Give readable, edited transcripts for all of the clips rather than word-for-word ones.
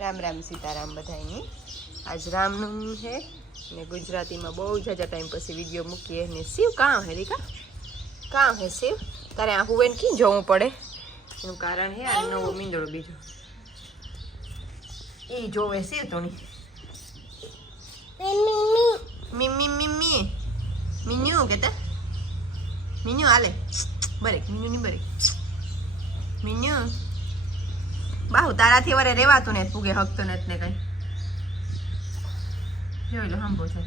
राम राम सीताराम बधाई। आज रामनवमी है ने गुजराती में बहुत ज़्यादा टाइम पछी वीडियो मूकीए ने शिव कहाँ है रिका कहाँ है शिव तारे आ हुए की जवू पड़े एनु कारण है आ नवो मींदड़ो बीजो ए जोवे शिव तो नहीं मिमी मिमी मिन्यू कहता मिन्यू आले बरे मिन्यू नहीं बरे मिन्यू बाहु ताराथी वरे रेवातुं ने पूगे हकतो नत ने कई જોઈ લો હાંભો છે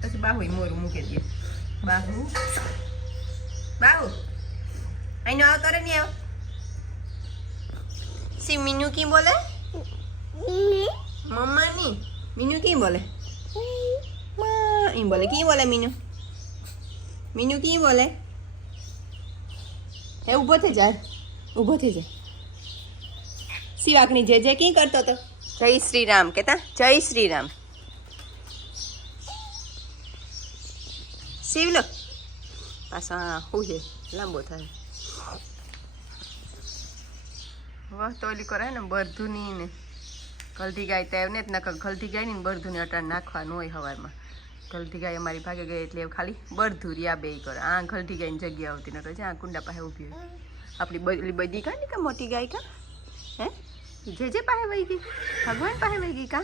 પછી બાહુ મોરું મૂકી દે બાહુ બાહુ આઈનો આવ કરે ની આવ સી મીનુ કી બોલે મમ્મા ની મીનુ કી બોલે માં ઈ બોલે કી બોલે મીનુ મીનુ કી બોલે હે ઊભો થઈ જા ઊભો થઈ જા शिवाकनी जय जय की करतो तो जय श्री राम कहता जय श्री राम शिव लो पासा हुए लांबो थाय वाह तोली करे ने बरधुनी ने गलती गाय तेव ने न गलती गाय ने बरधुनी अटाण नाखवानुं होय हवारमां गलती गाय अमारी भागे गई એટલે खाली बरधुरिया बे करे आ गलती गाय ની જગ્યા આવતી ન કરે આ કુંડા પાસે ઊભી હોય આપણી બધી કાની કે મોટી ગાય કા હે जे जे पाहे वही गई भगवान पाहे वही गई का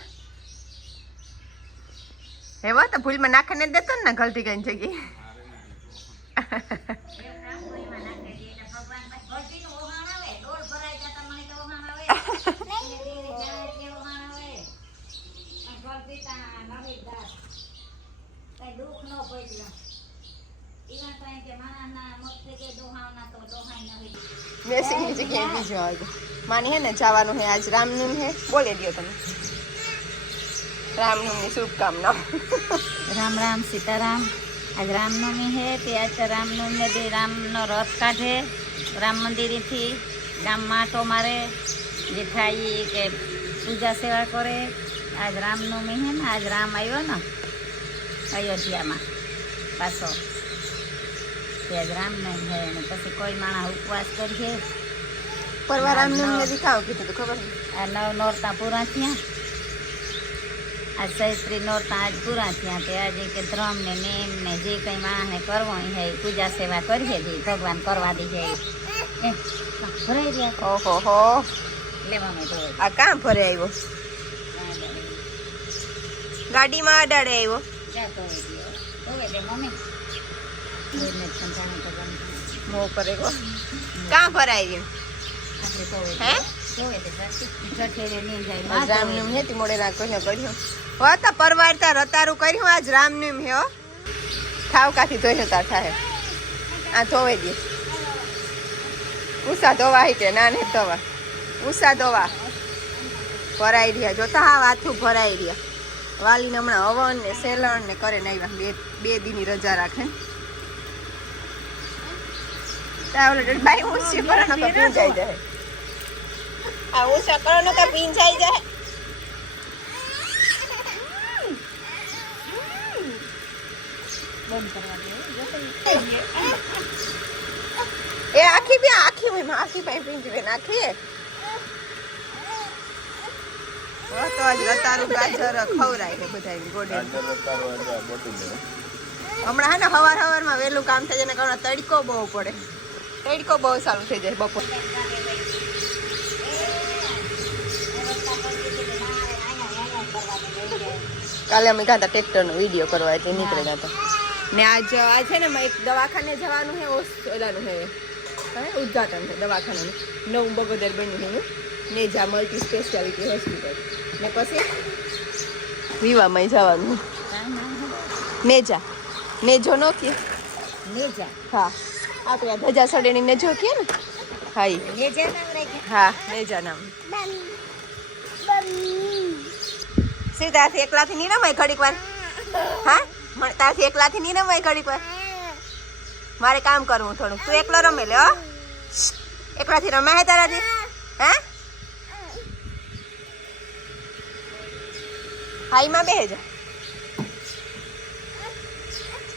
हे वो तो भूल में नाख ने देतो ना गलती कहीं जगी बेसिक जगह बीजो आज मानी है ना जावानु है आज रामनवमी है बोले दियो तुम रामनवमी शुभकामना राम राम सीताराम आज रामनवमी है ते आज रामनवमी दे राम नो रथ काढे राम मंदिर थी गाम में आटो मारे जे थाई के पूजा सेवा करे आज रामनवमी है ना आज राम आयो ना अयोध्या में पासो आज रामनवमी है ने पछी कोई माणा उपवास करिए परवा रामनवमी दिखाओ कीधुं तो खबर आ नव नोरता पूरा थिया आज सैत्री नोरता आज पूरा थिया ते आज के धर्म ने नेम ने जे कई माणे करवो है पूजा सेवा करिए दी भगवान करवा दीजे भरे रे ओहो हो लेवा में तो आ का भरे आयो गाड़ी में अडाड़े आयो जा तो दे मम्मी ने संतान तो बन मो करेगो का भराई है रामनवमी है मोड़े राखो ने कर्यो हो तो परवारता रतारू कर्यो आज रामनवमी है खाव काथी धोयो ता थाए आ धोवे दे उषा धोवा ही के ना ने धोवा उषा धोवा भराई रिया जोता हा वाथू भराई रिया वाली ने हमणा हवन ने सेलण ने करे नहीं बे दी रजा राखे तावले भाई उसी पर न पीन जाई जाए आ उसा करो न का पीन जाई जाए बंद करवा दे ए आखी में आखी पे पीन जवे नाखी वो तो आज रतारू गाजर खवराय है बधाई गोडे गाजर रतारू आजा बोटी दे हमणा है ना हवार में वेलू काम थे जेने कारण तड़को बहु पड़े तड़को बहु सारू થઈ જાય બપોર કાલે અમે ગાતા ટ્રેક્ટર નો વિડિયો કરવા એટલે નીકળ્યા હતા ને આજ છે ને એક દવાખાને જવાનું છે ઓલાનું છે ઉદ્ઘાટન છે દવાખાનાનું નવું બગોદર બન્યું છે નેજા મલ્ટી સ્પેશિયાલિટી હોસ્પિટલ ને પછી વિવામાં જવાનું નેજો નો કે નેજા હા આપણે ધજા સડેની નેજો કે ને હા નેજા નામ રાખી હા નેજા નામ સીધાથી એકલાથી ની રમાય ઘડીક વાર હા તારથી એકલાથી ની રમાય ઘડીક વાર મારે કામ કરવું થોડું તું એકલો રમે લે હો એકલાથી રમાય હે તારાથી હે હાઈમાં બેહે જા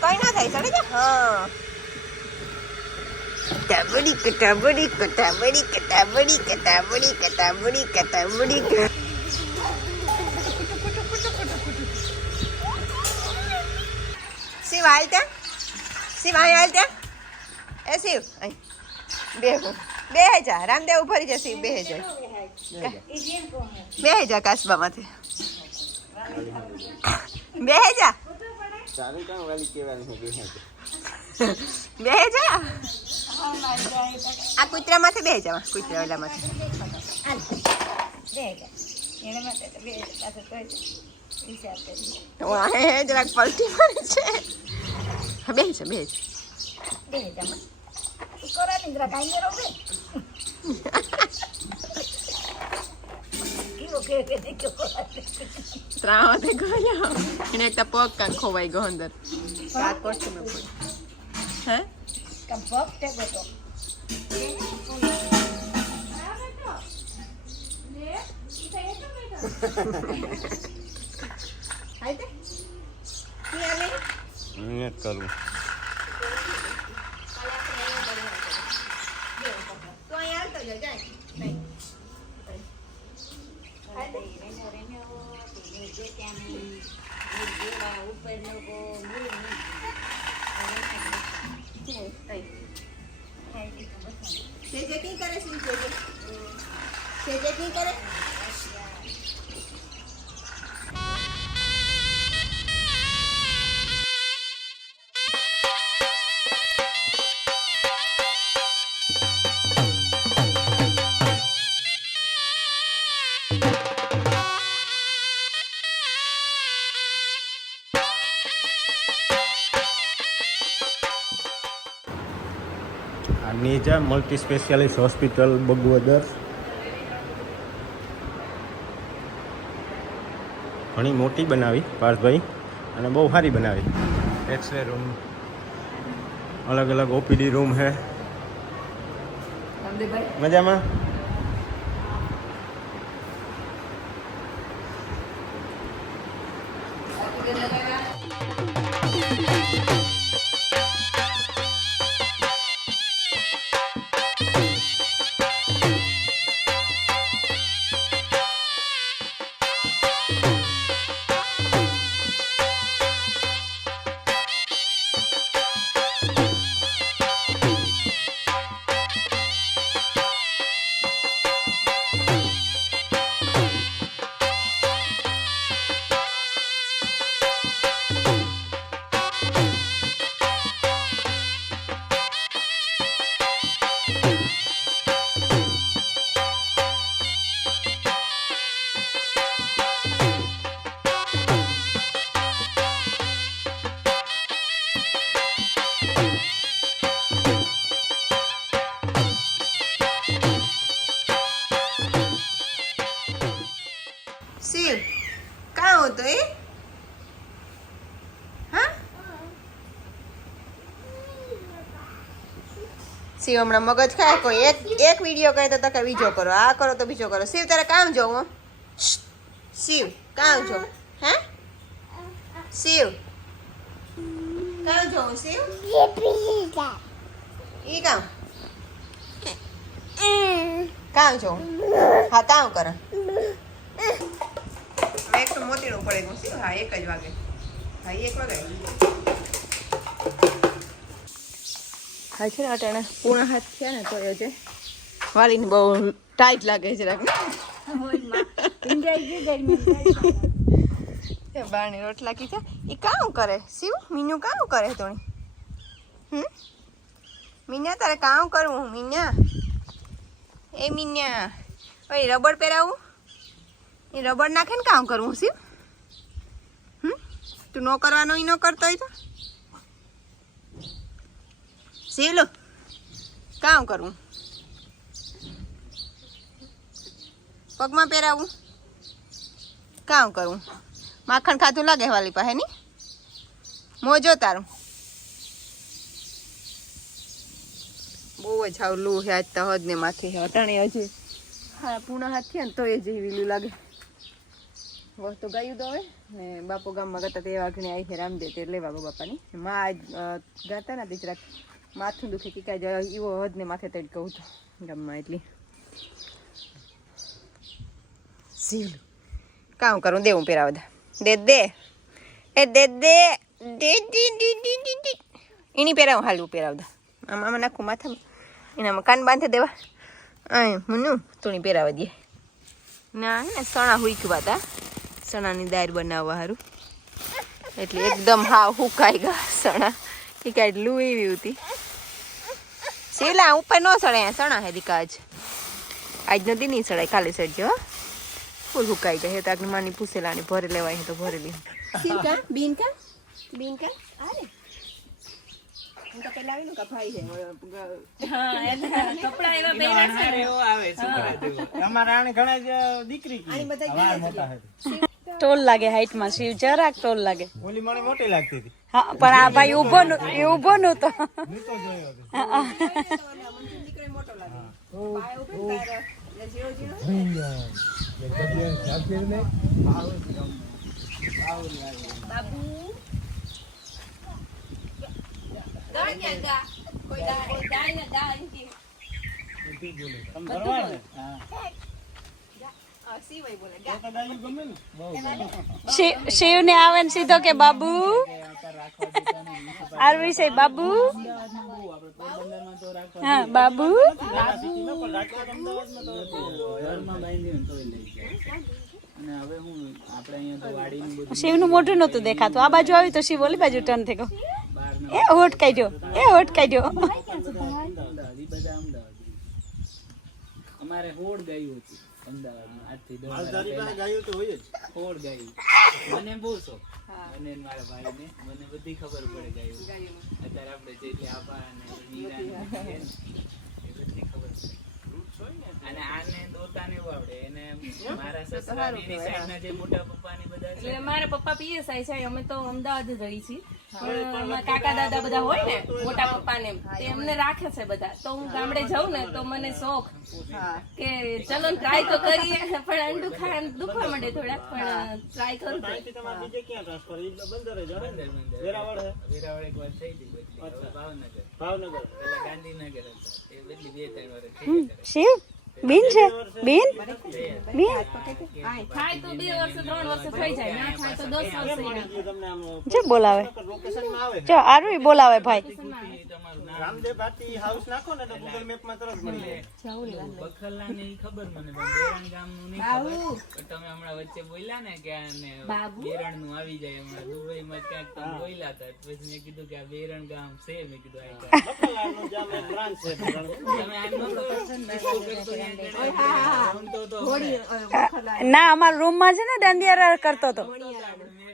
કઈ ના થાય ચડી જા હા કટાબડી કટાબડી કટાબડી કટાબડી કટાબડી કટાબડી કટાબડી શિવ હાલ ત્યાં શિવ અહીં હાલ ત્યાં એ શિવ અહીં બે જા રામદેવ ઉભરી જા શિવ બે જા કાસબામાંથી બે જા બે જા આ કૂતરામાંથી બે જા કૂતરા ઓલામાંથી જરાક પલટી મારે છે બે ત્રાવા ગયો એને એક પગ કાંક ખોવાઈ ગયો અંદર કાક કરશું મેં હે કરું નેજા મલ્ટી સ્પેશિયાલિસ્ટ હોસ્પિટલ બગવદર ઘણી મોટી બનાવી પાર્થભાઈ અને બહુ સારી બનાવી એક્સરે રૂમ અલગ અલગ ઓપીડી રૂમ હે મજામાં શિવ કાં હોતો એ હા શિવ હમણાં મગજ ખાય કોઈ એક વિડીયો કરે તો તકે બીજો કરો આ કરો તો બીજો કરો શિવ તારે કામ જોવું શિવ કામ જો હે શિવ કામ જોવું શિવ ઈ કામ કામ જોવું હા કામ કરે એક તો મોતીનું પડે ગયું શિવ હા 1 જ વાગે હા 1 વાગે હા છે ને અટાણે પૂર્ણ હાથ થયા ને તો હજે વાલીને બહુ ટાઈટ લાગે જરાક ને બારણી રોટલા કીધા એ કામ કરે શિવ મીનુ કામ કરે તોણી મીના તારે કામ કરવું મીના એ મીના ઓય રબડ પહેરાવું એ રબડ નાખે ને કામ કરવું શિવ તું ન કરવાનો એ ન કરતો હોય તો શિવ લો કામ કરવું પગમાં પહેરાવું કામ કરવું માખણ ખાધું લાગે વાલી પાસે ની મોજો તારું બહુ જ આવ લૂ હે આજ તો હદ ને માથે અટાણે હજી હા પૂર્ણ હાથ થયા ને તો એ જેવી વીલું લાગે વસ્તુ તો ગાયું દો ને બાપુ ગામમાં ગતા તે વાઘણી આવી છે રામદેવ તે લેવા બાપાની માં આજ ગાતા ને જરાક માથું દુખે કે કાંઈ એવો હદ ને માથે તડકો હતો ગામમાં એટલી સીલું કામ કરું દે હું પહેરાવ દે દે એ દે દે એની પહેરાવ હાલું પહેરાવ દે આમાં નાખું માથામાં એનામાં કાન બાંધી દેવા અહીં મુનું તુણી પહેરાવા દે ના ને સણા હુઈકવા હતા સણાની દાળ બનાવવા સારું એટલે એકદમ હાવ હુકાઈ ગયા સણા એ કાંઈ લૂ એવી હતી શેલા ઉપર ન સડાય સણા હે દીકા આજ નથી નહીં સડાય કાલે સડજો ફૂલ હુકાઈ ગઈ તો આગળ માની પૂછેલા ને ભરે લેવાય તો ભરે લે બીન કા અરે હું તો પેલા આવીને કા ભાઈ છે કપડા એવા પહેર્યા છે એવો આવે અમારા આને ઘણા જ દીકરી આની બધા મોટા હે ટોલ લાગે હાઈટ માં શિવ જરાક ટોલ લાગે ઓલી મને મોટી લાગતી હતી હા પણ આ ભાઈ ઊભો નતો હું તો જોયો હતો દીકરો મોટો લાગે ભાઈ ઉપર તાર જીરો જીરો બાબુ ગા કે ગા કોઈ દાઈ ને ગા ઇનકી તમે ભરવા ને હા આ સીવાય બોલે ગા તો દાઈ ગમે ને બહુ શિવ ને આવે ને સીધો કે બાબુ આરવી છે બાબુ હા બાબુ શિવ નું મોઢું નતું દેખાતું આ બાજુ આવ્યું તો શિવ ઓલી બાજુ ટર્ન થઈ ગયો એ હોટ કાઢ્યો અમારે હોડ ગાયું હતું અમદાવાદમાં આજથી માલધારી પાસે ગાયું તો હોય જ હોડ ગાયું મને બહુ શોખ મને ને મારા ભાઈને મને બધી ખબર પડે ગાયું અત્યારે આપણે જે આબા અને મીરા ને એ બધી ખબર પડે અને આને દોતાને એવું આવડે એને મારા સસરાની એની સાઈડના જે મોટા પપ્પાની બધા છે એટલે મારા પપ્પા પીએસઆઈ છે અમે તો અમદાવાદ જ રહી છીએ પણ મારા કાકા દાદા બધા હોય ને મોટા પપ્પા ને તે અમને રાખે છે બધા તો હું ગામડે જાઉં ને તો મને શોખ કે ચલો ટ્રાય તો કરીએ પણ અંડું ખાય દુખવા માંડે થોડાક પણ ટ્રાય કરું તો. અહીંથી તમારે બીજે ક્યાં ટ્રાન્સફર ઈ બંદરે જ હે ને? વેરાવળ હે વેરાવળ એક વાર થઈ હતી બદલી હવે ભાવનગર ભાવનગર પેલા ગાંધીનગર હતા એ બદલી 2-3 વર્ષ થઈ ગયા શિવ બીન છે બીન થાય તો 2 વર્ષ 3 વર્ષ થઈ જાય ના થાય તો 10 વર્ષ થઈ જાય. જે તમને આમ જે બોલાવે લોકેશનમાં આવે જો આરવી બોલાવે ભાઈ તમારું નામ રામદેવ ભારતી હાઉસ નાખો ને તો ગૂગલ મેપમાં તરત મળી જાય બખલા ને ઈ ખબર મને પણ બેરણ ગામનું નહીં ખબર પણ તમે હમણાં વચ્ચે બોલ્યા ને કે આને બેરણ નું આવી જાય હમણાં દુબઈમાં ક્યાંક તમે બોલ્યા હતા પછી મેં કીધું કે આ બેરણ ગામ છે મેં કીધું આ બખલાનું જે આમ એક બ્રાન્ચ છે તમે આનો તો ડિસ્કો કરતો ના અમારા રૂમ માં છે ને દાંડિયા કરતો હતો મેં